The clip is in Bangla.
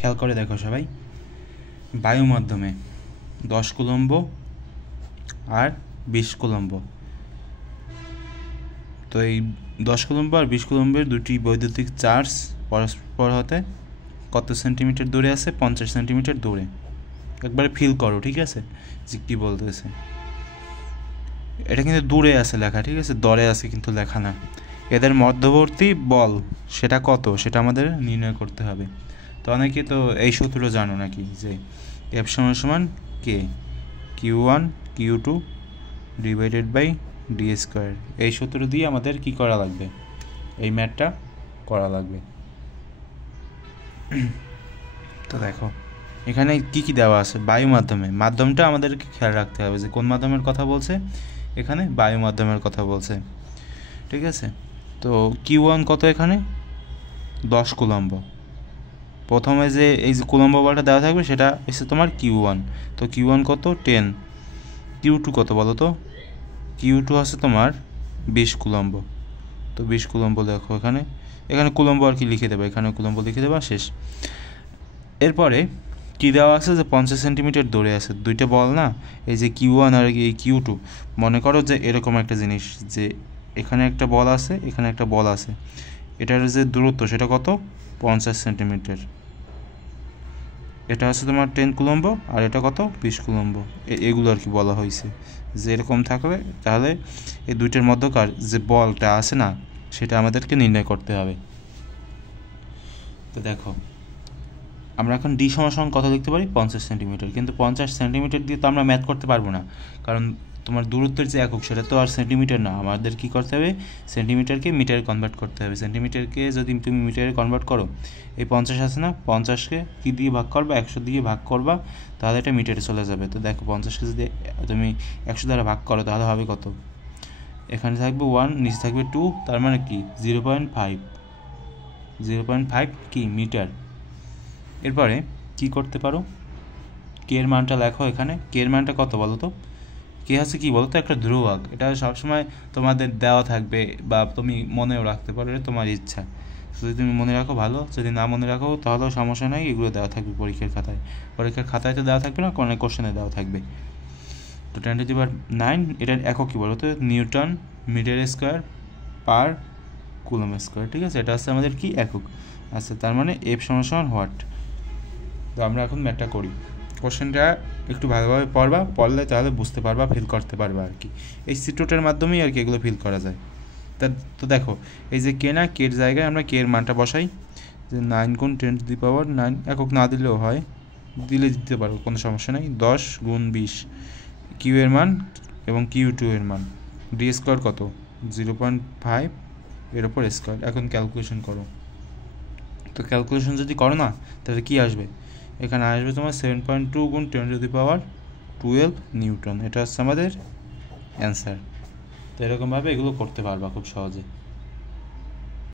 খেয়াল করে দেখো সবাই, বায়ু মাধ্যমে 10 কুলম্ব আর 20 কুলম্ব। তো এই 10 কুলম্ব আর 20 কুলম্বের দুটি বৈদ্যুতিক চার্জ পরস্পর হতে কত সেন্টিমিটার দূরে আছে? 50 সেন্টিমিটার দূরে। একবারে ফিল করো, ঠিক আছে, যে কী বলতেছে। এটা কিন্তু দূরে আছে লেখা, ঠিক আছে, দরে আছে কিন্তু লেখা না। এদের মধ্যবর্তী বল সেটা কত, সেটা আমাদের নির্ণয় করতে হবে। তো অনেকে তো এই সূত্র জানো নাকি, যে এফ সমান সমান K Q1 Q2 divided by D square. এই সূত্র দিয়ে আমাদের কি করা লাগবে? এই ম্যাথটা করা লাগবে। তো দেখো এখানে কি কি দেওয়া আছে? বায়ু মাধ্যমে, মাধ্যমটা আমাদেরকে খেয়াল রাখতে হবে যে কোন মাধ্যমের কথা বলছে। এখানে বায়ু মাধ্যমের কথা বলছে, ঠিক আছে। তো Q1 কত? এখানে 10 কুলম্ব। প্রথমে যে এই যে কুলম্ব বলটা দেওয়া থাকবে সেটা হচ্ছে তোমার Q1। তো Q1 কত? 10। Q2 কত বলো তো? Q2 আছে তোমার 20 কুলম্ব। তো 20 কুলম্ব দেখো এখানে, এখানে কুলম্ব আর কি লিখে দেবে, এখানে কুলম্ব লিখে দেবা, শেষ। এরপরে কী দেওয়া আছে? যে 50 সেন্টিমিটার দূরে আছে দুইটা বল না, এই যে Q1 আর এই Q2। মনে করো যে এরকম একটা জিনিস, যে এখানে একটা বল আছে, এখানে একটা বল আছে, এটার যে দূরত্ব সেটা কত? 50 সেন্টিমিটার। এটা হচ্ছে তোমার 10 কুলম্ব আর এটা কত? 20 কুলম্ব। এগুলো আর কি বলা হয়েছে, যে এরকম থাকলে তাহলে এই দুইটার মধ্যকার যে বলটা আছে না, সেটা আমাদেরকে নির্ণয় করতে হবে। তো দেখো আমরা এখন ডি সমান কত লিখতে পারি? 50 সেন্টিমিটার। কিন্তু 50 সেন্টিমিটার দিয়ে তো আমরা ম্যাথ করতে পারবো না, কারণ তোমার দূরত্বের যে একক সেটা তো আর সেন্টিমিটার না। আমাদের কী করতে হবে? সেন্টিমিটারকে মিটারে কনভার্ট করতে হবে। সেন্টিমিটারকে যদি তুমি মিটারে কনভার্ট করো, এই 50 আছে না, 50কে কী দিয়ে ভাগ করবা? 100 দিয়ে ভাগ করবা, তাহলে এটা মিটারে চলে যাবে। তো দেখো 50কে যদি তুমি 100 দ্বারা ভাগ করো তাহলে হবে কত? এখানে থাকবে 1, নিচে থাকবে 2, তার মানে কি 0.5। 0.5 কি মিটার। এরপরে কি করতে পারো? কে এর মানটা লেখো এখানে। কে এর মানটা কত বলো তো? কে হচ্ছে কি বলো তো? একটা ধ্রুবক। এটা সবসময় তোমাদের দেওয়া থাকবে বা তুমি মনেও রাখতে পারো, এটা তোমার ইচ্ছা। যদি তুমি মনে রাখো ভালো, যদি না মনে রাখো তাহলেও সমস্যা নাই, এগুলো দেওয়া থাকবে পরীক্ষার খাতায়। পরীক্ষার খাতায় তো দেওয়া থাকবে না, কোনো কোশ্চেনে দেওয়া থাকবে। তো 10⁹, এটার একক কী বলো তো? Newton metre square per coulomb square, ঠিক আছে। এটা হচ্ছে আমাদের কি একক। আচ্ছা, তার মানে এফ সমান হোয়াট। তো আমরা এখন ম্যাথটা করি। কোশ্চেনটা একটু ভালোভাবে পড়বা, পড়লে তাহলে বুঝতে পারবা, ফিল করতে পারবা আর কি। এই চিত্রটার মাধ্যমেই আর কি এগুলো ফিল করা যায়। তো দেখো এই যে কে না, কের জায়গায় আমরা কে এর মানটা বসাই, যে 9 × 10⁹, একক না দিলেও হয়, দিলে দিতে পারো, কোনো সমস্যা নেই। 10 × 20 কিউ এর মান এবং Q2 এর মান। ডি স্কোয়ার কত? 0.5 এর ওপর স্কোয়ার। এখন ক্যালকুলেশন করো। তো ক্যালকুলেশন যদি করো না, তাহলে কি আসবে? এখানে আসবে তোমার 7.2 × 10⁻12 নিউটন। এটা হচ্ছে আমাদের অ্যান্সার। তো এরকমভাবে এগুলো করতে পারবা খুব সহজে।